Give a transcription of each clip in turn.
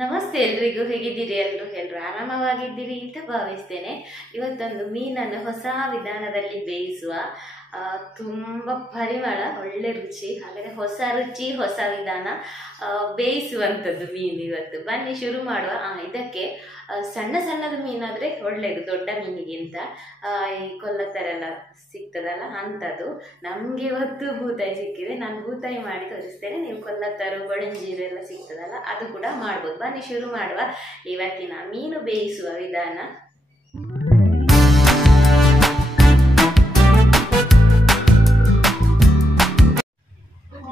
ನಮಸ್ತೆ ಎಲ್ರಿಗೂ, ಹೇಗಿದ್ದೀರಿ? ಎಲ್ಲರೂ ಆರಾಮವಾಗಿದ್ದೀರಿ ಅಂತ ಭಾವಿಸ್ತೇನೆ. ಇವತ್ತೊಂದು ಮೀನನ್ನು ಹೊಸ ವಿಧಾನದಲ್ಲಿ ಬೇಯಿಸುವ ತುಂಬ ಪರಿಮಳ, ಒಳ್ಳೆ ರುಚಿ, ಹಾಗೆ ಹೊಸ ರುಚಿ ಹೊಸ ವಿಧಾನ ಬೇಯಿಸುವಂಥದ್ದು ಮೀನು. ಇವತ್ತು ಬನ್ನಿ ಶುರು ಮಾಡುವ. ಇದಕ್ಕೆ ಸಣ್ಣ ಸಣ್ಣದು ಮೀನಾದರೆ ಒಳ್ಳೆಯದು, ದೊಡ್ಡ ಮೀನಿಗಿಂತ. ಈ ಕೊಲ್ಲತ್ತರೆಲ್ಲ ಸಿಗ್ತದಲ್ಲ ಅಂಥದ್ದು. ನಮಗೆ ಇವತ್ತು ಬೂತಾಯಿ ಸಿಕ್ಕಿದೆ, ನಾನು ಬೂತಾಯಿ ಮಾಡಿ ತೋರಿಸ್ತೇನೆ. ನೀವು ಕೊಲ್ಲತ್ತರು, ಬೊಳಂಜೀರು ಎಲ್ಲ ಸಿಗ್ತದಲ್ಲ, ಅದು ಕೂಡ ಮಾಡ್ಬೋದು. ಬನ್ನಿ ಶುರು ಮಾಡುವ ಇವತ್ತಿನ ಮೀನು ಬೇಯಿಸುವ ವಿಧಾನ.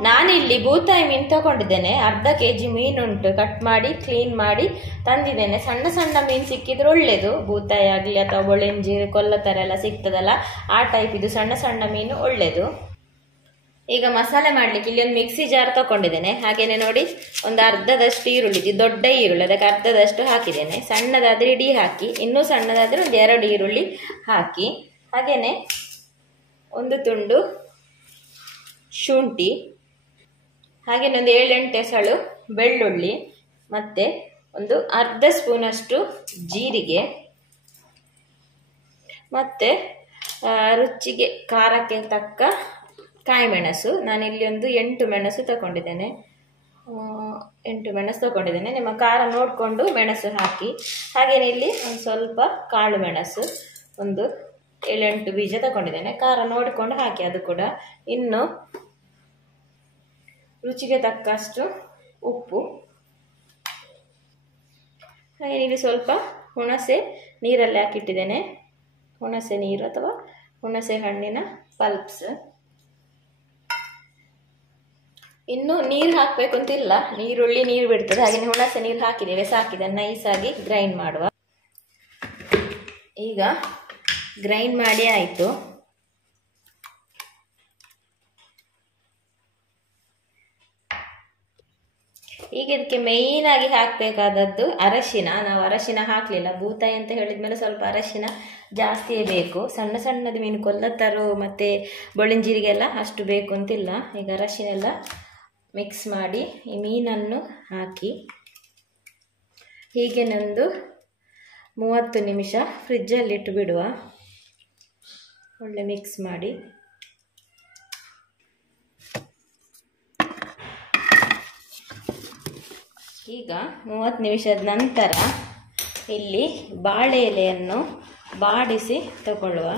ನಾನಿಲ್ಲಿ ಬೂತಾಯಿ ಮೀನು ತಗೊಂಡಿದ್ದೇನೆ. ಅರ್ಧ kg ಮೀನುಂಟು, ಕಟ್ ಮಾಡಿ ಕ್ಲೀನ್ ಮಾಡಿ ತಂದಿದ್ದೇನೆ. ಸಣ್ಣ ಸಣ್ಣ ಮೀನು ಸಿಕ್ಕಿದ್ರೆ ಒಳ್ಳೇದು, ಬೂತಾಯಿ ಆಗಲಿ ಅಥವಾ ಬೊಳಂಜಿ ಕೊಲ್ಲತರ ಎಲ್ಲ ಸಿಗ್ತದಲ್ಲ, ಆ ಟೈಪ್ ಇದು ಸಣ್ಣ ಸಣ್ಣ ಮೀನು ಒಳ್ಳೇದು. ಈಗ ಮಸಾಲೆ ಮಾಡ್ಲಿಕ್ಕೆ ಇಲ್ಲಿ ಒಂದು ಮಿಕ್ಸಿ ಜಾರ್ ತಗೊಂಡಿದ್ದೇನೆ. ಹಾಗೇನೆ ನೋಡಿ, ಒಂದು ಅರ್ಧದಷ್ಟು ಈರುಳ್ಳಿ, ದೊಡ್ಡ ಈರುಳ್ಳಿ, ಅದಕ್ಕೆ ಅರ್ಧದಷ್ಟು ಹಾಕಿದ್ದೇನೆ. ಸಣ್ಣದಾದ್ರೆ ಇಡೀ ಹಾಕಿ, ಇನ್ನೂ ಸಣ್ಣದಾದ್ರೆ ಒಂದು 2 ಈರುಳ್ಳಿ ಹಾಕಿ. ಹಾಗೇನೆ ಒಂದು ತುಂಡು ಶುಂಠಿ, ಹಾಗೇನೆ ಒಂದು 7-8 ಎಸಳು ಬೆಳ್ಳುಳ್ಳಿ, ಮತ್ತೆ ಒಂದು ಅರ್ಧ ಸ್ಪೂನಷ್ಟು ಜೀರಿಗೆ, ಮತ್ತೆ ರುಚಿಗೆ ಖಾರಕ್ಕೆ ತಕ್ಕ ಕಾಯಿ ಮೆಣಸು. ನಾನಿಲ್ಲಿ ಒಂದು 8 ಮೆಣಸು ತಗೊಂಡಿದ್ದೇನೆ. 8 ಮೆಣಸು ತಗೊಂಡಿದ್ದೇನೆ. ನಿಮ್ಮ ಖಾರ ನೋಡಿಕೊಂಡು ಮೆಣಸು ಹಾಕಿ. ಹಾಗೇನೆ ಇಲ್ಲಿ ಒಂದು ಸ್ವಲ್ಪ ಕಾಳು ಮೆಣಸು, ಒಂದು 7-8 ಬೀಜ ತಗೊಂಡಿದ್ದೇನೆ. ಖಾರ ನೋಡಿಕೊಂಡು ಹಾಕಿ ಅದು ಕೂಡ. ಇನ್ನು ರುಚಿಗೆ ತಕ್ಕಷ್ಟು ಉಪ್ಪು. ಹಾಗೆ ಇಲ್ಲಿ ಸ್ವಲ್ಪ ಹುಣಸೆ ನೀರಲ್ಲಿ ಹಾಕಿಟ್ಟಿದ್ದೇನೆ. ಹುಣಸೆ ನೀರು ಅಥವಾ ಹುಣಸೆ ಹಣ್ಣಿನ ಪಲ್ಪ್ಸ್. ಇನ್ನು ನೀರು ಹಾಕಬೇಕು ಅಂತಿಲ್ಲ, ನೀರುಳ್ಳಿ ನೀರು ಬಿಡ್ತದೆ. ಹಾಗೆ ಹುಣಸೆ ನೀರು ಹಾಕಿದ್ದೇವೆ, ಸಾಕಿದೆ. ನೈಸಾಗಿ ಗ್ರೈಂಡ್ ಮಾಡುವ. ಈಗ ಗ್ರೈಂಡ್ ಮಾಡಿ ಆಯಿತು. ಈಗ ಇದಕ್ಕೆ ಮೇಯ್ನ್ ಆಗಿ ಹಾಕಬೇಕಾದದ್ದು ಅರಶಿನ. ನಾವು ಅರಶಿನ ಹಾಕಲಿಲ್ಲ, ಬೂತಾಯಿ ಅಂತ ಹೇಳಿದ್ಮೇಲೆ ಸ್ವಲ್ಪ ಅರಶಿನ ಜಾಸ್ತಿಯೇ ಬೇಕು. ಸಣ್ಣ ಸಣ್ಣದು ಮೀನು ಕೊಲ್ಲತ್ತರು ಮತ್ತು ಬೊಳಂಜೀರಿಗೆಲ್ಲ ಅಷ್ಟು ಬೇಕು ಅಂತಿಲ್ಲ. ಈಗ ಅರಶಿನ ಎಲ್ಲ ಮಿಕ್ಸ್ ಮಾಡಿ ಈ ಮೀನನ್ನು ಹಾಕಿ ಹೀಗೆ ಒಂದು 30 ನಿಮಿಷ ಫ್ರಿಜ್ಜಲ್ಲಿಟ್ಟು ಬಿಡುವ. ಒಳ್ಳೆ ಮಿಕ್ಸ್ ಮಾಡಿ. ಈಗ 30 ನಿಮಿಷದ ನಂತರ ಇಲ್ಲಿ ಬಾಳೆ ಎಲೆಯನ್ನು ಬಾಡಿಸಿ ತಗೊಳ್ಳುವ.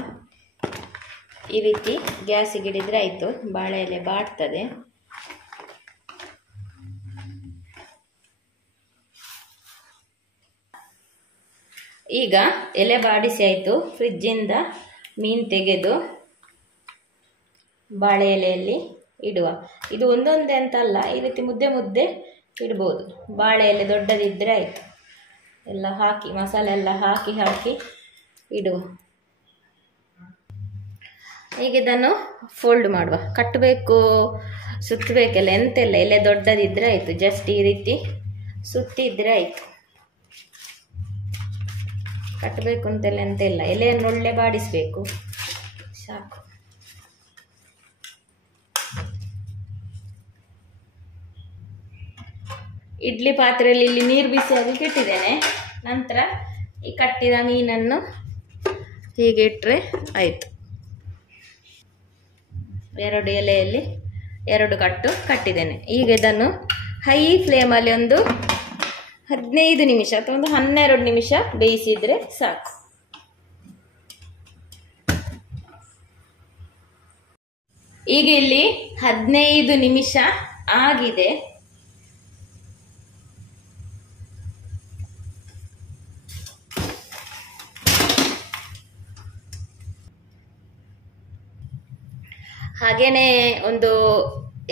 ಈ ರೀತಿ ಗ್ಯಾಸಿಗೆ ಹಿಡಿದ್ರೆ ಆಯಿತು, ಬಾಳೆ ಎಲೆ ಬಾಡ್ತದೆ. ಈಗ ಎಲೆ ಬಾಡಿಸಿ ಆಯಿತು. ಫ್ರಿಜ್ಜಿಂದ ಮೀನು ತೆಗೆದು ಬಾಳೆ ಎಲೆಯಲ್ಲಿ ಇಡುವ. ಇದು ಒಂದೊಂದೇ ಅಂತಲ್ಲ, ಈ ರೀತಿ ಮುದ್ದೆ ಮುದ್ದೆ ಇಡ್ಬೋದು. ಬಾಳೆ ಎಲೆ ದೊಡ್ಡದಿದ್ದರೆ ಆಯಿತು. ಎಲ್ಲ ಹಾಕಿ ಮಸಾಲೆ ಎಲ್ಲ ಹಾಕಿ ಹಾಕಿ ಇಡುವ. ಹೀಗೆ ಇದನ್ನು ಫೋಲ್ಡ್ ಮಾಡುವ. ಕಟ್ಟಬೇಕು ಸುತ್ತಬೇಕೆಲ್ಲ ಎಂತೆಲ್ಲ, ಎಲೆ ದೊಡ್ಡದಿದ್ದರೆ ಆಯಿತು. ಜಸ್ಟ್ ಈ ರೀತಿ ಸುತ್ತಿದ್ರೆ ಆಯಿತು. ಕಟ್ಟಬೇಕು ಅಂತೆಲ್ಲ ಎಂತೆಲ್ಲ, ಎಲೆಯನ್ನು ಒಳ್ಳೆ ಬಾಡಿಸಬೇಕು, ಸಾಕು. ಇಡ್ಲಿ ಪಾತ್ರೆಯಲ್ಲಿ ಇಲ್ಲಿ ನೀರು ಬಿಸಿಯಾಗಿ ಇಟ್ಟಿದ್ದೇನೆ. ನಂತರ ಈ ಕಟ್ಟಿದ ಮೀನನ್ನು ಹೀಗೆ ಇಟ್ಟರೆ ಆಯಿತು. 2 ಎಲೆಯಲ್ಲಿ 2 ಕಟ್ಟು ಕಟ್ಟಿದ್ದೇನೆ. ಈಗ ಇದನ್ನು ಹೈ ಫ್ಲೇಮಲ್ಲಿ ಒಂದು 15 ನಿಮಿಷ ಅಥವಾ ಒಂದು 12 ನಿಮಿಷ ಬೇಯಿಸಿದರೆ ಸಾಕು. ಈಗ ಇಲ್ಲಿ 15 ನಿಮಿಷ ಆಗಿದೆ. ಹಾಗೇನೆ ಒಂದು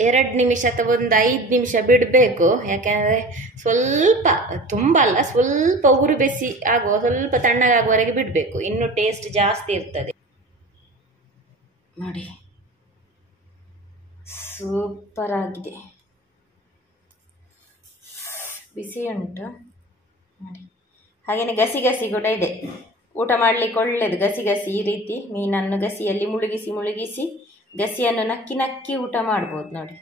2 ನಿಮಿಷ ಅಥವಾ ಒಂದು 5 ನಿಮಿಷ ಬಿಡಬೇಕು. ಯಾಕೆಂದರೆ ಸ್ವಲ್ಪ, ತುಂಬ ಅಲ್ಲ, ಸ್ವಲ್ಪ ಉಗುರು ಬೆಸಿ ಆಗುವ, ಸ್ವಲ್ಪ ತಣ್ಣಗಾಗುವವರೆಗೆ ಬಿಡಬೇಕು. ಇನ್ನು ಟೇಸ್ಟ್ ಜಾಸ್ತಿ ಇರ್ತದೆ. ನೋಡಿ, ಸೂಪರ್ ಆಗಿದೆ, ಬಿಸಿ ಉಂಟು ನೋಡಿ. ಹಾಗೇನೆ ಗಸಿ ಗಸಿ ಕೂಡ ಇದೆ. ಊಟ ಮಾಡಲಿಕ್ಕೆ ಒಳ್ಳೆಯದು. ಗಸಿ ಗಸಿ ಈ ರೀತಿ ಮೀನನ್ನು ಗಸಿಯಲ್ಲಿ ಮುಳುಗಿಸಿ ಗಸಿಯನ್ನು ನಕ್ಕಿ ನಕ್ಕಿ ಊಟ ಮಾಡ್ಬೋದು ನೋಡಿ.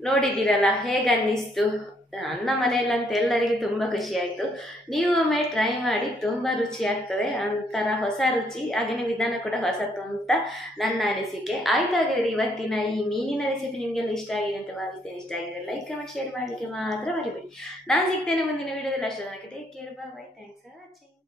ನೋಡಿದ್ದೀರಲ್ಲ ಹೇಗೆ ಅನ್ನಿಸ್ತು. ನನ್ನ ಮನೆಯಲ್ಲಂತ ಎಲ್ಲರಿಗೂ ತುಂಬ ಖುಷಿ ಆಯಿತು. ನೀವು ಒಮ್ಮೆ ಟ್ರೈ ಮಾಡಿ, ತುಂಬ ರುಚಿ ಆಗ್ತದೆ. ಒಂಥರ ಹೊಸ ರುಚಿ, ಹಾಗೆಯೇ ವಿಧಾನ ಕೂಡ ಹೊಸತು ಅಂತ ನನ್ನ ಅನಿಸಿಕೆ. ಆಯ್ತಾಗಿದ್ರೆ ಇವತ್ತಿನ ಈ ಮೀನಿನ ರೆಸಿಪಿ ನಿಮಗೆಲ್ಲ ಇಷ್ಟ ಆಗಿದೆ ಅಂತ ಭಾವಿಸ್ತೇನೆ. ಇಷ್ಟ ಆಗಿದ್ರೆ ಲೈಕ್ ಕಮೆಂಟ್ ಶೇರ್ ಮಾಡಲಿಕ್ಕೆ ಮಾತ್ರ ಮರಿಬೇಡಿ. ನಾನು ಸಿಗ್ತೇನೆ ಮುಂದಿನ ವಿಡಿಯೋದಲ್ಲಿ. ಅಷ್ಟು ತನಕ take care, bye bye, thanks for watching.